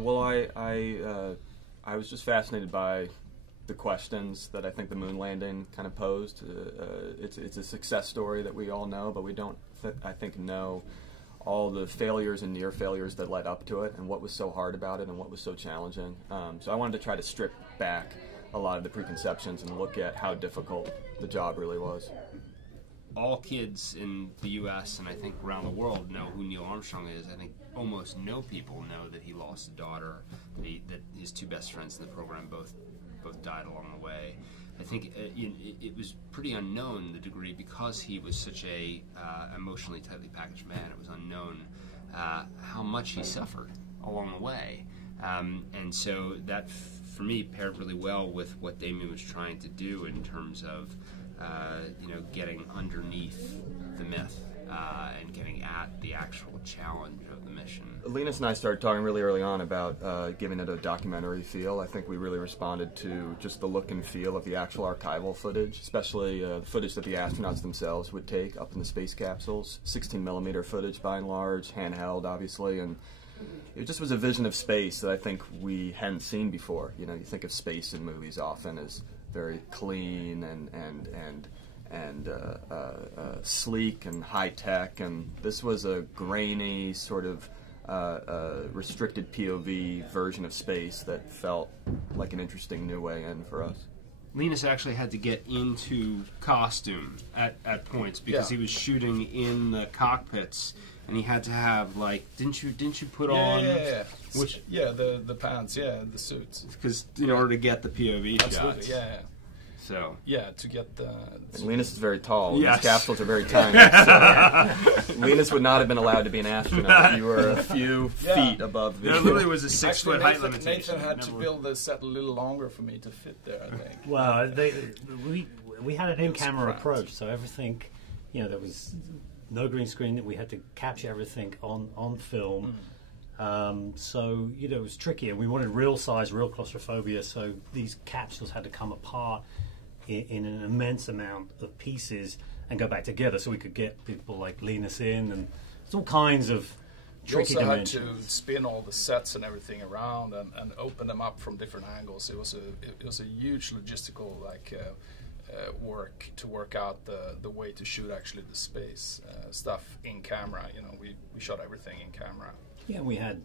Well, I was just fascinated by the questions that I think the moon landing kind of posed. It's a success story that we all know, but we don't, I think, know all the failures and near failures that led up to it, and what was so hard about it, and what was so challenging. So I wanted to try to strip back a lot of the preconceptions and look at how difficult the job really was. All kids in the U.S. and I think around the world know who Neil Armstrong is. I think almost no people know that he lost a daughter, that his two best friends in the program both died along the way. I think it was pretty unknown, the degree, because he was such a emotionally tightly packaged man. It was unknown how much he suffered along the way, and so that for me paired really well with what Damien was trying to do in terms of getting underneath the myth and getting at the actual challenge of the mission. Linus and I started talking really early on about giving it a documentary feel. I think we really responded to just the look and feel of the actual archival footage, especially the footage that the astronauts themselves would take up in the space capsules. 16mm footage by and large, handheld obviously, and it just was a vision of space that I think we hadn't seen before. You know, you think of space in movies often as very clean and sleek and high tech, and this was a grainy sort of restricted POV version of space that felt like an interesting new way in for us. Linus actually had to get into costume at points because he was shooting in the cockpits, and he had to have, like, didn't you put on which the pants, the suits, because in order to get the POV absolutely shots. So to get the Linus is very tall. Yes. These capsules are very tiny. So Linus would not have been allowed to be an astronaut. You were a few feet above the. There literally was a 6-foot height limitation. Nathan had to build the set a little longer for me to fit there, I think. Well, we had an in-camera approach, so everything, there was no green screen. We had to capture everything on film. So it was tricky, and we wanted real size, real claustrophobia. So these capsules had to come apart in an immense amount of pieces and go back together, so we could get people like Linus in, and it's all kinds of tricky dimensions. You also had to spin all the sets and everything around and open them up from different angles. It was a huge logistical work to work out the way to shoot actually the space stuff in camera. We shot everything in camera. Yeah, we had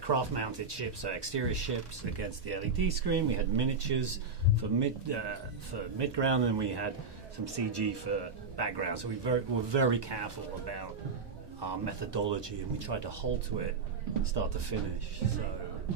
craft-mounted ships, exterior ships against the LED screen. We had miniatures for mid-ground, and we had some CG for background. So we were very careful about our methodology, and we tried to hold to it start to finish.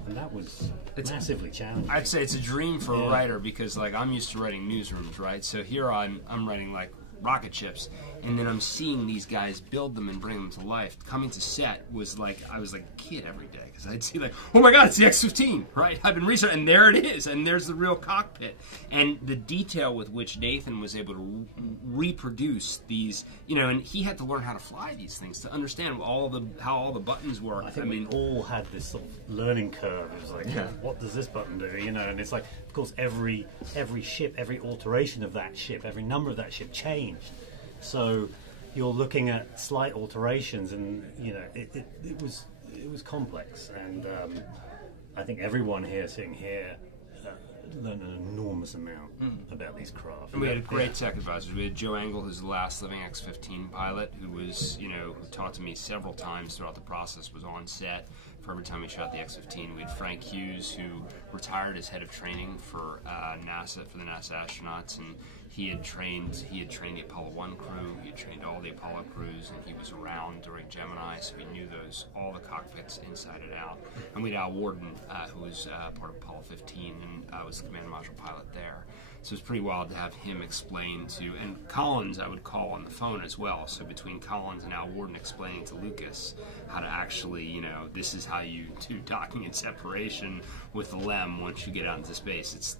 And that was massively challenging. I'd say it's a dream for a writer, because I'm used to writing newsrooms, right? So here I'm writing rocket ships, and then I'm seeing these guys build them and bring them to life. Coming to set was I was like a kid every day, because I'd see oh my god, it's the X-15, right? I've been researching, and there it is, and there's the real cockpit, and the detail with which Nathan was able to reproduce these, and he had to learn how to fly these things to understand how all the buttons work. I think we all had this sort of learning curve. It was like, what does this button do? And it's like, of course, every ship, every alteration of that ship, every number of that ship changed. So you're looking at slight alterations, and it was complex. And I think everyone sitting here learned an enormous amount about these craft. And we had a great tech advisor. We had Joe Engel, who's the last living X-15 pilot, who was, who talked to me several times throughout the process, was on set for every time we shot the X-15. We had Frank Hughes, who retired as head of training for NASA, for the NASA astronauts, and he had trained the Apollo 1 crew, he had trained all the Apollo crews, and he was around during Gemini, so he knew all the cockpits inside and out. And we had Al Warden, who was part of Apollo 15, and was the command module pilot there. So it was pretty wild to have him explain and Collins I would call on the phone as well. So between Collins and Al Warden explaining to Lucas how to actually, this is how you do docking and separation with the LEM once you get out into space.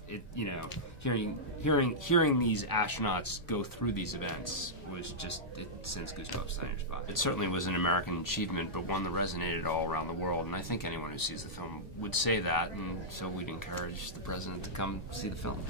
Hearing these astronauts go through these events was just, it sends goosebumps down your spine. It certainly was an American achievement, but one that resonated all around the world, and I think anyone who sees the film would say that, and so we'd encourage the president to come see the film.